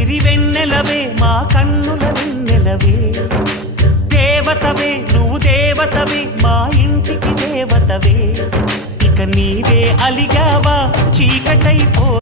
సిరివెన్నెలవే మా కన్నుల వెన్నెలవే దేవతవే నువ్వు దేవతవే మా ఇంటికి దేవతవే ఇక నీవే అలిగావా చీకటైపో